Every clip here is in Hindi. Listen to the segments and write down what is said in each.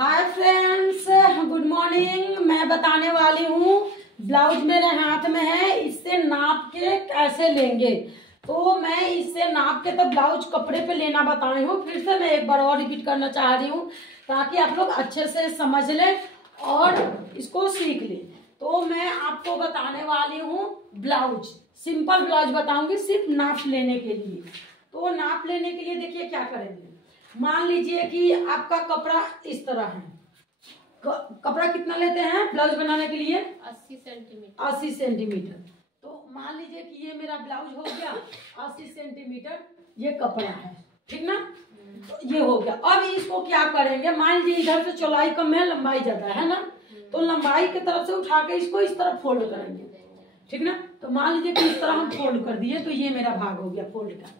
Hi friends, good morning. मैं बताने वाली हूँ ब्लाउज मेरे हाथ में है, इससे नाप के कैसे लेंगे। तो मैं इससे नाप के तो ब्लाउज कपड़े पे लेना बता रही हूँ। फिर से मैं एक बार और रिपीट करना चाह रही हूँ ताकि आप लोग अच्छे से समझ लें और इसको सीख लें। तो मैं आपको बताने वाली हूँ ब्लाउज, सिंपल ब्लाउज बताऊंगी सिर्फ नाप लेने के लिए। तो नाप लेने के लिए देखिए क्या करेंगे। मान लीजिए कि आपका कपड़ा इस तरह है। कपड़ा कितना लेते हैं ब्लाउज बनाने के लिए? 80 सेंटीमीटर। 80 सेंटीमीटर। तो मान लीजिए कि ये मेरा ब्लाउज हो गया 80 सेंटीमीटर, ये कपड़ा है, ठीक ना। तो ये हो गया। अब इसको क्या करेंगे, मान लीजिए इधर से चौड़ाई कम है, लंबाई ज्यादा है ना, तो लंबाई की तरफ से उठा के इसको इस तरफ फोल्ड करेंगे, ठीक ना। तो मान लीजिए कि इस तरह हम फोल्ड कर दिए, तो ये मेरा भाग हो गया फोल्ड का,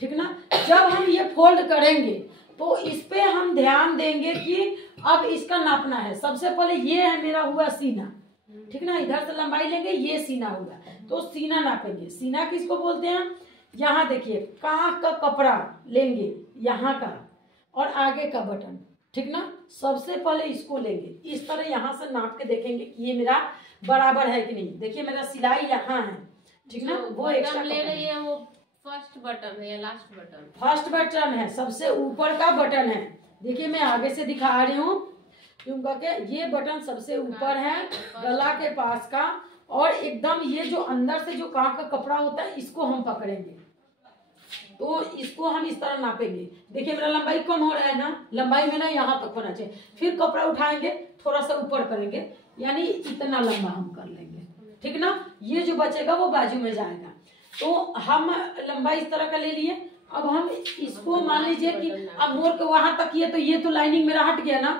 ठीक ना। जब हम ये फोल्ड करेंगे तो इस पे हम ध्यान देंगे कि अब इसका नापना है। सबसे पहले ये है मेरा हुआ सीना, ठीक ना। इधर से लंबाई लेंगे, ये सीना हुआ, तो सीना नापेंगे। सीना किसको बोलते हैं? यहाँ देखिए कांख का कपड़ा लेंगे, यहाँ का और आगे का बटन, ठीक ना। सबसे पहले इसको लेंगे, इस तरह यहाँ से नाप के देखेंगे कि ये मेरा बराबर है कि नहीं। देखिए मेरा सिलाई यहाँ है, ठीक ना। वो एक्स्ट्रा ले रही है, वो फर्स्ट बटन है या लास्ट बटन? फर्स्ट बटन है, सबसे ऊपर का बटन है। देखिए मैं आगे से दिखा रही हूँ क्योंकि ये बटन सबसे ऊपर है गला के पास का, और एकदम ये जो अंदर से जो कांख का कपड़ा होता है इसको हम पकड़ेंगे। तो इसको हम इस तरह नापेंगे। देखिए मेरा लंबाई कम हो रहा है ना, लंबाई में ना यहाँ तक होना चाहिए। फिर कपड़ा उठाएंगे, थोड़ा सा ऊपर करेंगे, यानी इतना लंबा हम कर लेंगे, ठीक ना। ये जो बचेगा वो बाजू में जाएगा। तो हम लंबाई इस तरह का ले लिए। अब हम इसको मान लीजिए कि अब मोड़ के वहां तक किए, तो ये तो लाइनिंग मेरा हट गया ना,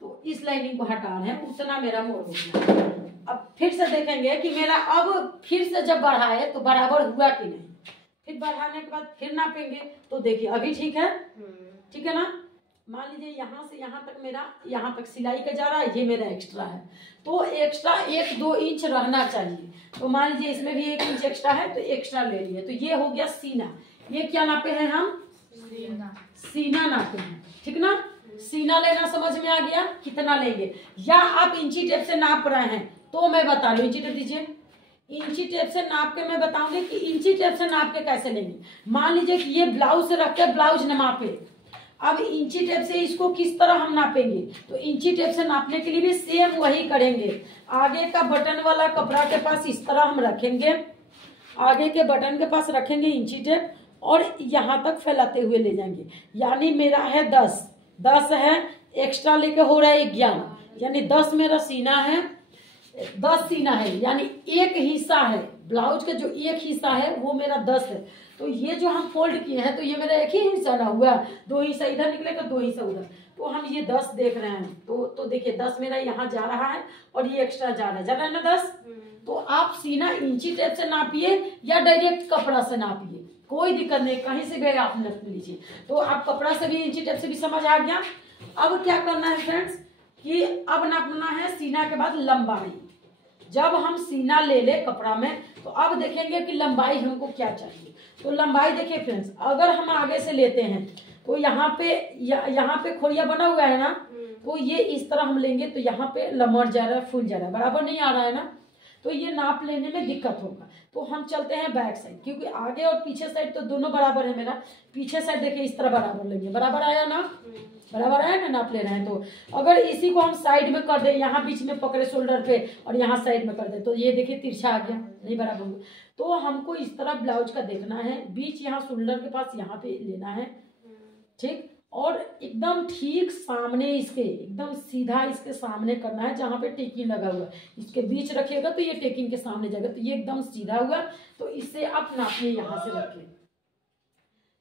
तो इस लाइनिंग को हटा रहे हैं, उतना मेरा मोड़ हो गया। अब फिर से देखेंगे कि मेरा अब फिर से जब बढ़ाए तो बराबर हुआ कि नहीं। फिर बढ़ाने के बाद फिर नापेंगे, तो देखिए अभी ठीक है, ठीक है ना। मान लीजिए यहाँ से यहाँ तक मेरा, यहाँ तक सिलाई का जा रहा है, ये मेरा एक्स्ट्रा है, तो एक्स्ट्रा 1-2 इंच रहना चाहिए। तो मान लीजिए इसमें भी 1 इंच एक्स्ट्रा है, तो एक्स्ट्रा ले लिए। तो ये हो गया सीना। ये क्या नापे हैं हम? सीना नापे हैं, ठीक ना। सीना लेना समझ में आ गया, कितना लेंगे। या आप इंची टेप से नाप रहे हैं तो मैं बता लूं, इंची टेप दीजिए। इंची टेप से नाप के मैं बताऊंगी कि इंची टेप से नाप के कैसे लेंगे। मान लीजिए कि ये ब्लाउज से रख के ब्लाउज न मापे, अब इंची टेप से इसको किस तरह हम नापेंगे। तो इंची टेप से नापने के लिए भी सेम वही करेंगे। आगे का बटन वाला कपड़ा के पास इस तरह हम रखेंगे, आगे के बटन के पास रखेंगे इंची टेप और यहाँ तक फैलाते हुए ले जाएंगे। यानी मेरा है 10 है, एक्स्ट्रा लेके हो रहा है 11, यानी 10 मेरा सीना है, 10 सीना है, यानी एक हिस्सा है ब्लाउज का, जो एक हिस्सा है वो मेरा 10 है। तो ये जो हम फोल्ड किए हैं तो ये मेरा एक ही हिस्सा ना हुआ, 2 हिस्सा इधर निकलेगा, 2 हिस्सा उधर। तो हम ये 10 देख रहे हैं, तो देखिए 10 मेरा यहाँ जा रहा है और ये एक्स्ट्रा जा रहा है ना 10। तो आप सीना इंची टेप से नापिए या डायरेक्ट कपड़ा से नापिए, कोई दिक्कत नहीं, कहीं से गए आप नाप लीजिए। तो आप कपड़ा से भी इंची टेप से भी समझ आ गया। अब क्या करना है फ्रेंड्स कि अब नापना है सीना के बाद लंबाई। जब हम सीना ले ले कपड़ा में तो अब देखेंगे कि लंबाई हमको क्या चाहिए। तो लंबाई देखिए फ्रेंड्स, अगर हम आगे से लेते हैं तो यहाँ पे खोरिया बना हुआ है ना, तो ये इस तरह हम लेंगे, तो यहाँ पे लमड़ जा रहा है, फूल जा रहा है, बराबर नहीं आ रहा है ना, तो ये नाप लेने में दिक्कत होगा। तो हम चलते हैं बैक साइड, क्योंकि आगे और पीछे साइड तो दोनों बराबर है। मेरा पीछे साइड देखिए इस तरह बराबर लेंगे, बराबर आया ना, बराबर आया ना, नाप ले रहे हैं। तो अगर इसी को हम साइड में कर दे, यहाँ बीच में पकड़े शोल्डर पे और यहाँ साइड में कर दे, तो ये देखिए तिरछा आ गया, नहीं बराबर हुआ। तो हमको इस तरह ब्लाउज का देखना है, बीच यहाँ शोल्डर के पास यहाँ पे लेना है, ठीक, और एकदम ठीक सामने इसके, एकदम सीधा इसके सामने करना है जहाँ पे टेकिंग लगा हुआ है। इसके बीच रखिएगा तो ये टेकिंग के सामने जाएगा, तो ये एकदम सीधा हुआ। तो इससे आप नापिए, यहाँ से रखिए,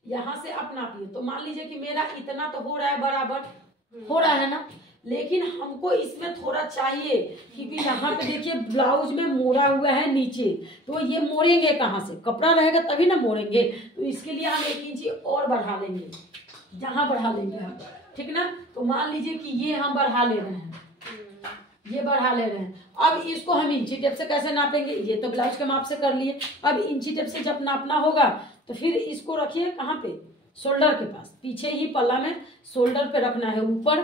यहाँ से आप नापिए। तो मान लीजिए कि मेरा इतना तो हो रहा है, बराबर हो रहा है ना, लेकिन हमको इसमें थोड़ा चाहिए, क्योंकि यहाँ पे देखिए ब्लाउज में मोड़ा हुआ है नीचे, तो ये मोड़ेंगे कहाँ से, कपड़ा रहेगा तभी ना मोड़ेंगे। तो इसके लिए हम 1 इंची और बढ़ा लेंगे, यहाँ बढ़ा लेंगे हम, ठीक ना। तो मान लीजिए कि ये हम बढ़ा ले रहे हैं, ये बढ़ा ले रहे हैं। अब इसको हम इंची टेप से कैसे नापेंगे, ये तो ब्लाउज के माप से कर लिए। अब इंची टेप से जब नापना होगा तो फिर इसको रखिए कहाँ पे, शोल्डर के पास, पीछे ही पल्ला में शोल्डर पे रखना है, ऊपर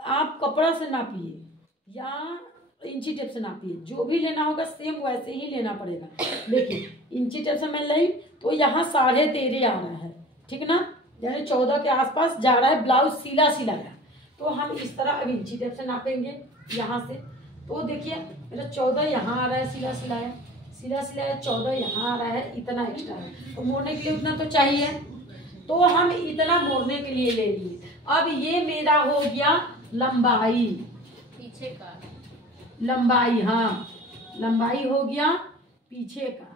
आप कपड़ा से नापिए या इंची टेप से नापिए, जो भी लेना होगा सेम वैसे ही लेना पड़ेगा। देखिए इंची टेप से मैं ली तो यहाँ 13.5 आ रहा है, ठीक ना, यानी 14 के आसपास जा रहा है। ब्लाउज सिला है तो हम इस तरह अब इंची टेप से नापेंगे यहाँ से। तो देखिए मेरा 14 यहाँ आ रहा है, सिला है 14 यहाँ आ रहा है, इतना एक्स्ट्रा है तो मोड़ने के लिए उतना तो चाहिए, तो हम इतना मोड़ने के लिए ले लिए। अब ये मेरा हो गया लंबाई, पीछे का लंबाई, हाँ लंबाई हो गया पीछे का,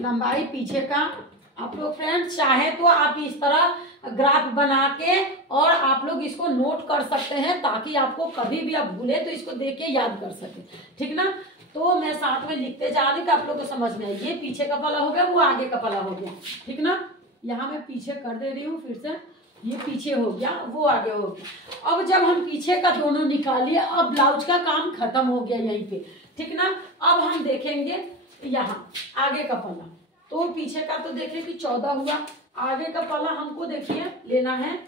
लंबाई पीछे का। आप लोग फ्रेंड्स चाहे तो आप इस तरह ग्राफ बना के और आप लोग इसको नोट कर सकते हैं, ताकि आपको कभी भी आप भूले तो इसको देख के याद कर सके, ठीक ना। तो मैं साथ में लिखते जा रही हूँ आप लोग को समझ में आए। ये पीछे का पला हो गया, वो आगे का पला हो गया, ठीक ना। यहाँ मैं पीछे कर दे रही हूँ फिर से, ये पीछे हो गया, वो आगे हो गया। अब जब हम पीछे का दोनों निकालिए, अब ब्लाउज का काम खत्म हो गया यहीं पे, ठीक ना। अब हम देखेंगे यहाँ आगे का पला, तो पीछे का तो देखिए कि 14 हुआ, आगे का पला हमको देखिए लेना है।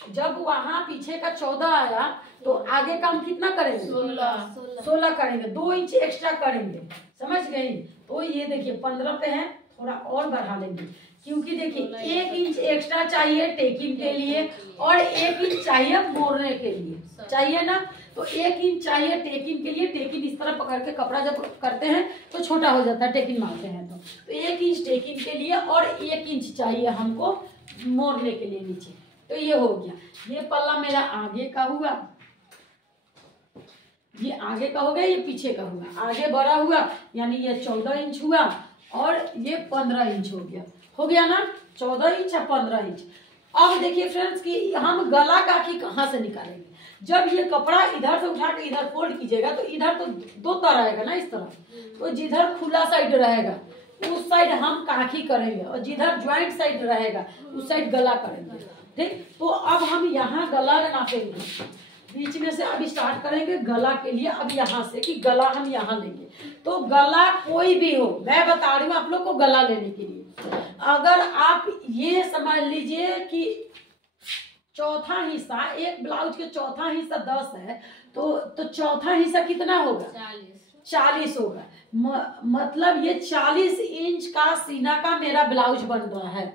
जब वहां पीछे का 14 आया तो आगे का हम कितना करेंगे, 16 करेंगे, 2 इंच एक्स्ट्रा करेंगे, समझ गई। तो ये देखिए 15 पे है, थोड़ा और बढ़ा लेंगे, क्योंकि देखिए 1 इंच एक्स्ट्रा चाहिए टेकिंग के लिए और 1 इंच चाहिए मोड़ने के लिए, चाहिए ना। तो 1 इंच चाहिए टेकिंग के लिए। टेकिंग इस तरह पकड़ के कपड़ा जब करते हैं तो छोटा हो जाता है, टेकिंग मारते हैं तो 1 इंच टेकिंग के लिए और 1 इंच चाहिए हमको मोड़ने के लिए नीचे। तो ये हो गया, ये पल्ला मेरा आगे का हुआ, ये आगे का हो गया, ये पीछे का हुआ, आगे बड़ा हुआ यानी ये 14 इंच हुआ और ये 15 इंच हो गया ना, 14 इंच या 15 इंच। अब देखिए फ्रेंड्स कि हम गला काठी कहाँ से निकालेंगे। जब ये कपड़ा इधर से उठा के इधर फोल्ड कीजिएगा तो इधर तो 2 तरह रहेगा ना इस तरह, तो जिधर खुला साइड रहेगा उस साइड हम काठी करेंगे और जिधर ज्वाइंट साइड रहेगा उस साइड गला करेंगे, ठीक। तो अब हम यहाँ गला नापेंगे, बीच में से अब स्टार्ट करेंगे गला के लिए। अब यहाँ से कि गला हम यहाँ लेंगे, तो गला कोई भी हो, मैं बता रही हूँ आप लोग को गला लेने के लिए। अगर आप ये समझ लीजिए कि चौथा हिस्सा, एक ब्लाउज के चौथा हिस्सा 10 है तो चौथा हिस्सा कितना होगा, 40 होगा। मतलब ये 40 इंच का सीना का मेरा ब्लाउज बन रहा है,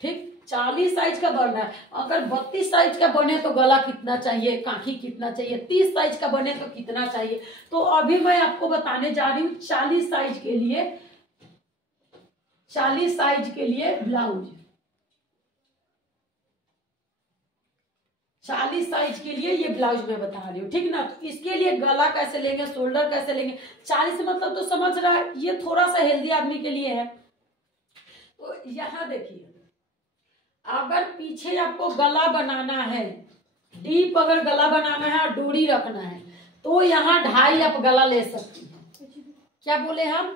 ठीक। 40 साइज का बन रहा है। अगर 32 साइज का बने तो गला कितना चाहिए, काठी कितना चाहिए, 30 साइज का बने तो कितना चाहिए। तो अभी मैं आपको बताने जा रही हूँ 40 साइज के लिए, 40 साइज के लिए ब्लाउज, 40 साइज के लिए ये ब्लाउज मैं बता रही हूँ, ठीक ना। तो इसके लिए गला कैसे लेंगे, शोल्डर कैसे लेंगे, 40 मतलब तो समझ रहा है, ये थोड़ा सा हेल्दी आदमी के लिए है। तो यहाँ देखिए, अगर पीछे आपको गला बनाना है, डीप अगर गला बनाना है और डोरी रखना है तो यहाँ 2.5 आप गला ले सकती हैं। क्या बोले हम,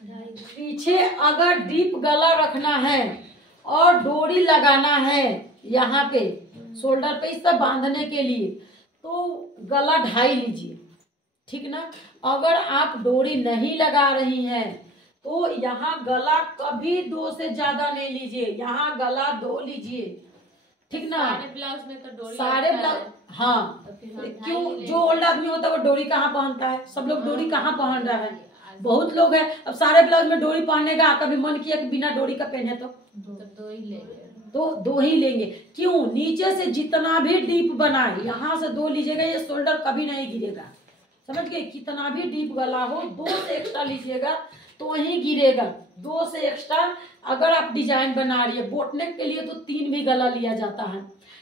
पीछे अगर डीप गला रखना है और डोरी लगाना है यहाँ पे शोल्डर पे इस तरह बांधने के लिए, तो गला 2.5 लीजिए, ठीक ना। अगर आप डोरी नहीं लगा रही हैं तो यहाँ गला कभी 2 से ज्यादा नहीं लीजिए, यहाँ गला 2 लीजिए, ठीक ना। सारे ब्लाउज में तो डोरी, सारे ब्लाउज, हाँ तो क्यों, जो ओल्ड आदमी होता है वो डोरी कहाँ पहनता है, सब लोग डोरी कहाँ पहन रहा है, बहुत लोग हैं। अब सारे ब्लाउज में डोरी पहनने का कभी मन किया कि बिना डोरी का पहने तो 2 ही लेंगे, तो 2 ही लेंगे। क्यों, नीचे से जितना भी डीप बनाए यहाँ से 2 लीजिएगा, ये शोल्डर कभी नहीं गिरेगा, समझ गए। कितना भी डीप गला हो 2 से एक्स्ट्रा लीजिएगा तो ही गिरेगा, 2 से एक्स्ट्रा। अगर आप डिजाइन बना रही है बोटनेक के लिए तो 3 भी गला लिया जाता है,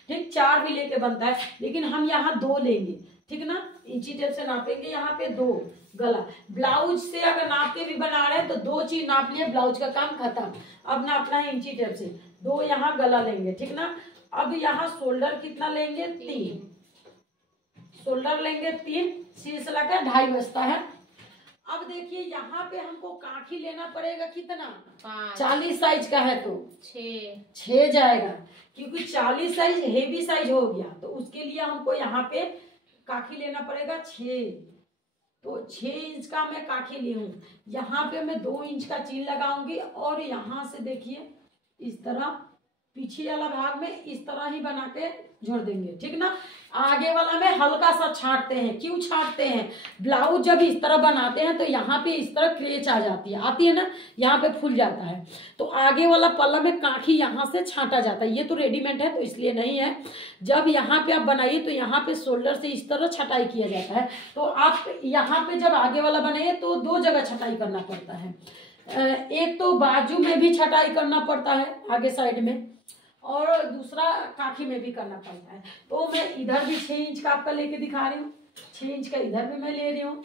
ठीक, 4 भी लेके बनता है, लेकिन हम यहाँ 2 लेंगे, ठीक ना। इंची टेप से नापेंगे यहाँ पे 2 गला। ब्लाउज से अगर नाप के भी बना रहे हैं तो 2 चीज नाप लिए, ब्लाउज का काम खत्म। अब नापना है इंची टेप से, 2 यहाँ गला लेंगे, ठीक ना। अब यहाँ शोल्डर कितना लेंगे, 3 शोल्डर लेंगे, 3 सिलसिला का 2.5 बचता है। अब देखिए यहाँ पे हमको काठी लेना पड़ेगा कितना, 40 साइज का है तो 6 जाएगा, क्योंकि 40 साइज हेवी साइज हो गया, तो उसके लिए हमको यहाँ पे काठी लेना पड़ेगा 6। तो 6 इंच का मैं काठी ली हूँ। यहाँ पे मैं 2 इंच का चीन लगाऊंगी और यहाँ से देखिए इस तरह पीछे वाला भाग में इस तरह ही बना के जोड़ देंगे, ठीक ना। आगे वाला में हल्का सा छांटते हैं। क्यों छांटते हैं? ब्लाउज जब इस तरह बनाते हैं तो यहाँ पे इस तरह क्रेच आ जाती है, आती है ना, यहाँ पे फूल जाता है, तो आगे वाला पल्ला में काखी यहाँ से छांटा जाता है। ये तो रेडीमेड है तो इसलिए नहीं है। जब यहाँ पे आप बनाइए तो यहाँ पे शोल्डर से इस तरह छटाई किया जाता है। तो आप यहाँ पे जब आगे वाला बनाइए तो 2 जगह छटाई करना पड़ता है। एक तो बाजू में भी छटाई करना पड़ता है आगे साइड में, और दूसरा काखी में भी करना पड़ता है। तो मैं इधर भी 6 इंच का आपका लेके दिखा रही हूँ, 6 इंच का इधर भी मैं ले रही हूँ।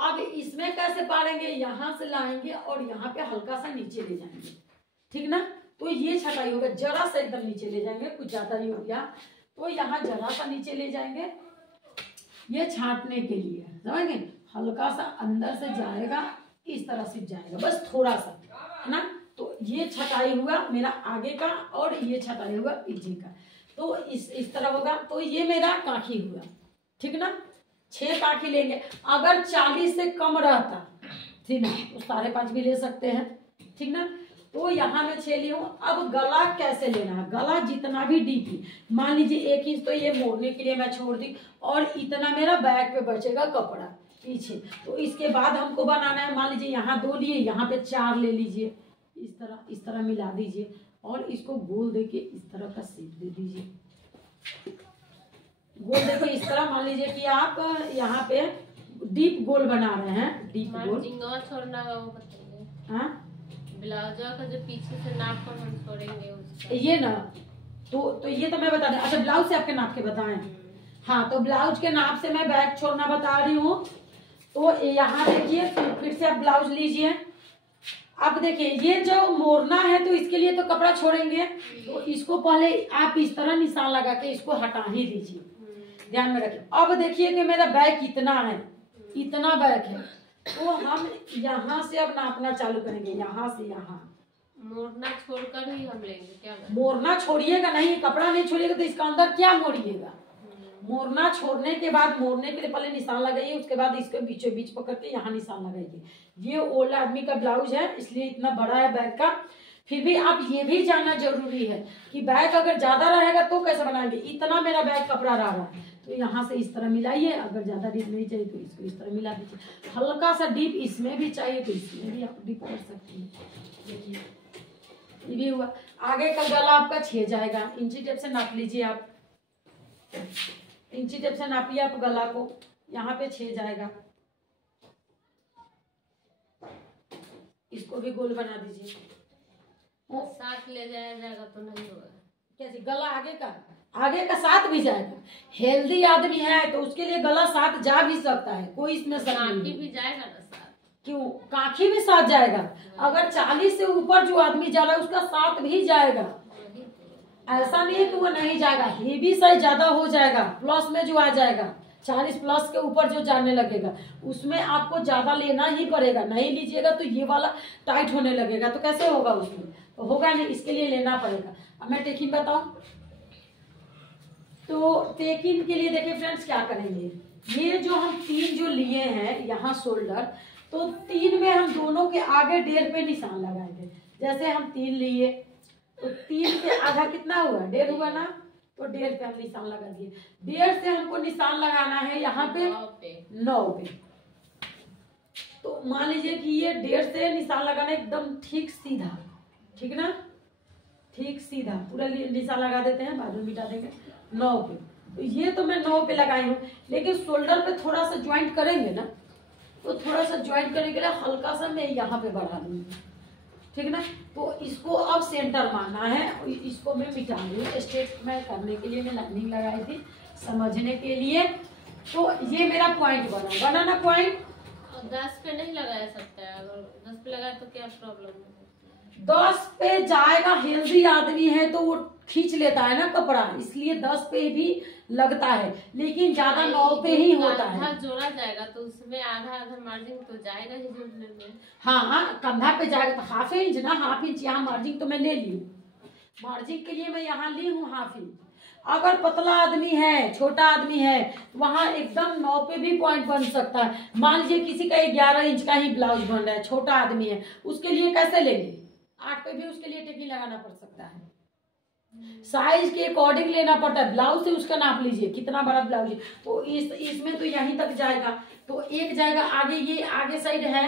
अब इसमें कैसे पाड़ेंगे? यहाँ से लाएंगे और यहाँ पे हल्का सा नीचे ले जाएंगे, ठीक ना। तो ये छटाई होगा, जरा सा एकदम नीचे ले जाएंगे, कुछ ज्यादा ही हो गया तो यहाँ जरा सा नीचे ले जाएंगे, ये छांटने के लिए, समझेंगे। हल्का सा अंदर से जाएगा, इस तरह से जाएगा, बस थोड़ा सा, है ना। तो ये छटाई हुआ मेरा आगे का और ये छटाई हुआ पीछे का। तो इस तरह होगा। तो ये मेरा काखी हुआ, ठीक ना। 6 काखी लेंगे। अगर 40 से कम रहता, ठीक ना, तो 5.5 भी ले सकते हैं, ठीक ना। तो यहाँ मैं 6 ली हूँ। अब गला कैसे लेना है? गला जितना भी डीपी, मान लीजिए 1 इंच तो ये मोड़ने के लिए मैं छोड़ दी, और इतना मेरा बैक पे बचेगा कपड़ा पीछे। तो इसके बाद हमको बनाना है, मान लीजिए यहाँ 2 लिए, यहाँ पे 4 ले लीजिए, इस तरह मिला दीजिए और इसको गोल देके इस तरह का शेप दे दीजिए। गोल देखो इस तरह, मान लीजिए कि आप यहाँ पे डीप गोल बना रहे हैं, डीप गोल छोड़ना वो बताइए। हाँ, ब्लाउज का जो पीछे से नाप कर हम छोड़ेंगे उसका, ये ना, तो ये तो मैं बता दें। अच्छा, ब्लाउज से आपके नाप के बताएं। हाँ, तो ब्लाउज के नाप से मैं बैक छोड़ना बता रही हूँ। तो यहाँ देखिए, फिर से आप ब्लाउज लीजिए। अब देखिए, ये जो मोड़ना है तो इसके लिए तो कपड़ा छोड़ेंगे, तो इसको पहले आप इस तरह निशान लगा के इसको हटा ही दीजिए, ध्यान में रखिए। अब देखिए कि मेरा बैक इतना है, इतना बैक है, तो हम यहाँ से अब नापना चालू करेंगे, यहाँ से यहाँ। मोड़ना छोड़कर ही हम लेंगे क्या? मोड़ना छोड़िएगा नहीं, कपड़ा नहीं छोड़िएगा तो इसका अंदर क्या मोड़िएगा। मोड़ना छोड़ने के बाद, मोड़ने के लिए पहले निशान लगाइए, उसके बाद इसके बीचों बीच पकड़ के यहाँ निशान लगाइए। ये ओल्ड आदमी का ब्लाउज है इसलिए इतना बड़ा है बैक का। फिर भी आप ये भी जानना जरूरी है कि बैक अगर ज्यादा रहेगा तो कैसे बनाएंगे। इतना मेरा बैक कपड़ा रहा है तो यहाँ से इस तरह मिलाइए। अगर ज्यादा डीप नहीं चाहिए तो इसको इस तरह मिला दीजिए। हल्का सा डीप इसमें भी चाहिए तो इसमें भी आप डीप कर सकते हैं। देखिए ये भी हुआ। आगे का गला आपका 6 जाएगा। इंची टेप से नाप लीजिए आप, इंची टेप से नापिए आप गला को, यहाँ पे 6 जाएगा। इसको भी गोल बना दीजिए। 7 ले जाएगा तो नहीं होगा। कैसे? गला आगे का 7 भी जाएगा। हेल्दी आदमी है तो उसके लिए गला 7 जा भी सकता है, कोई इसमें काखी भी जाएगा ना 7। क्यों? काखी भी 7 जाएगा। अगर 40 से ऊपर जो आदमी जा रहा है उसका 7 भी जाएगा। ऐसा नहीं है कि वो नहीं जाएगा, हेवी साइज ज्यादा हो जाएगा, प्लस में जो आ जाएगा 40 प्लस के ऊपर जो जाने लगेगा उसमें आपको ज्यादा लेना ही पड़ेगा। नहीं लीजिएगा तो ये वाला टाइट होने लगेगा तो कैसे होगा, उसमें तो होगा नहीं, इसके लिए लेना पड़ेगा। अब मैं टेकिंग बताऊं तो टेकिंग के लिए देखिए फ्रेंड्स क्या करेंगे। ये जो हम 3 जो लिए हैं यहाँ शोल्डर, तो 3 में हम दोनों के आगे 1.5 पे निशान लगाएंगे। जैसे हम 3 लिए तो 3 के आधा कितना हुआ? 1.5 हुआ ना, तो 1.5 पे हम निशान लगा दिए। 1.5 से हमको निशान लगाना है यहाँ पे 9 पे। तो मान लीजिए कि ये 1.5 से निशान लगाना एकदम ठीक सीधा, ठीक ना, ठीक सीधा पूरा निशान लगा देते हैं, बाजू मिटा देंगे 9 पे। तो ये तो मैं 9 पे लगाई हूँ, लेकिन शोल्डर पे थोड़ा सा ज्वाइंट करेंगे ना, तो थोड़ा सा ज्वाइंट करने के लिए हल्का सा मैं यहाँ पे बढ़ा दूंगी, ठीक ना। तो इसको अब सेंटर मारना है, इसको मैं मिटा रही हूँ। स्ट्रेट में करने के लिए मैं लाइनिंग लगाई थी समझने के लिए। तो ये मेरा पॉइंट बना ना पॉइंट। 10 पे नहीं लगाया सकता है, अगर 10 पे लगाए तो क्या प्रॉब्लम है? 10 पे जाएगा, हेल्दी आदमी है तो वो खींच लेता है ना कपड़ा, इसलिए 10 पे भी लगता है, लेकिन ज्यादा 9 पे ही होता है। आधा जोड़ा जाएगा तो उसमें आधा मार्जिन तो जाएगा ही जोड़ने में। हाँ, कंधा पे जाएगा तो ½ इंच ना, ½ इंच यहाँ मार्जिन तो मैं ले ली हूँ। मार्जिन के लिए मैं यहाँ ली हूँ ½ इंच। अगर पतला आदमी है, छोटा आदमी है, वहां एकदम 9 पे भी पॉइंट बन सकता है। मान लीजिए किसी का 11 इंच का ही ब्लाउज बन रहा है, छोटा आदमी है, उसके लिए कैसे लेंगे? 8 पे भी उसके लिए टेकिंग लगाना पड़ सकता है, साइज के अकॉर्डिंग लेना पड़ता है। ब्लाउज से उसका नाप लीजिए कितना बड़ा ब्लाउज है, तो इसमें तो यहीं तक जाएगा, तो एक जाएगा आगे, ये आगे साइड है,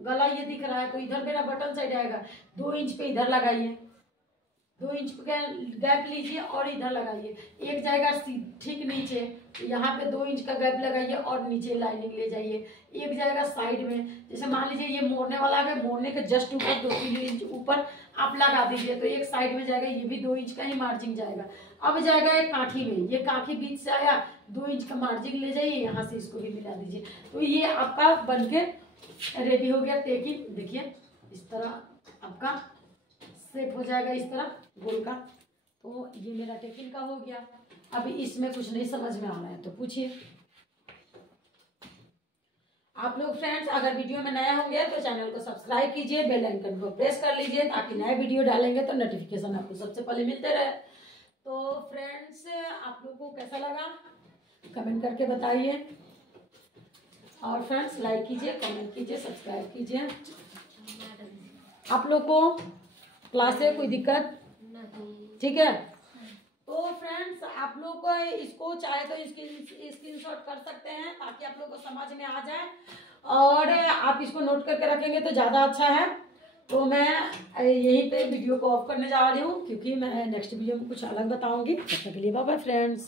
गला ये दिख रहा है, तो इधर मेरा बटन साइड आएगा, 2 इंच पे इधर लगाइए, 2 इंच पे गैप लीजिए और इधर लगाइए। एक जाएगा ठीक नीचे, यहाँ पे 2 इंच का गैप लगाइए और नीचे लाइनिंग ले जाइए। एक जाएगा साइड में, जैसे मान लीजिए ये मोड़ने वाला है, मोड़ने के जस्ट ऊपर 2-3 इंच ऊपर आप लगा दीजिए, तो एक साइड में जाएगा, ये भी 2 इंच का ही मार्जिन जाएगा। अब जाएगा एक काठी में, ये काठी बीच से आया, 2 इंच का मार्जिन ले जाइए, यहाँ से इसको भी मिला दीजिए, तो ये आपका बनके रेडी हो गया टेकिंग। देखिए इस तरह आपका सेट हो जाएगा, इस तरह गोल का। तो ये मेरा टेकिंग का हो गया। अभी इसमें कुछ नहीं समझ में आ रहा है तो पूछिए आप लोग। फ्रेंड्स अगर वीडियो में नए होंगे तो चैनल को सब्सक्राइब कीजिए, बेल आइकन को प्रेस कर लीजिए, ताकि नए वीडियो डालेंगे तो नोटिफिकेशन आपको सबसे पहले मिलते रहे। तो फ्रेंड्स आप लोगों को कैसा लगा कमेंट करके बताइए, और फ्रेंड्स लाइक कीजिए, कमेंट कीजिए, सब्सक्राइब कीजिए। आप लोग को क्लास से कोई दिक्कत ठीक है? तो फ्रेंड्स आप लोग को इसको चाहे तो स्क्रीनशॉट कर सकते हैं, ताकि आप लोग को समझ में आ जाए, और आप इसको नोट करके रखेंगे तो ज़्यादा अच्छा है। तो मैं यहीं पे वीडियो को ऑफ करने जा रही हूँ, क्योंकि मैं नेक्स्ट वीडियो में कुछ अलग बताऊंगी। तब तक के लिए बाय बाय फ्रेंड्स।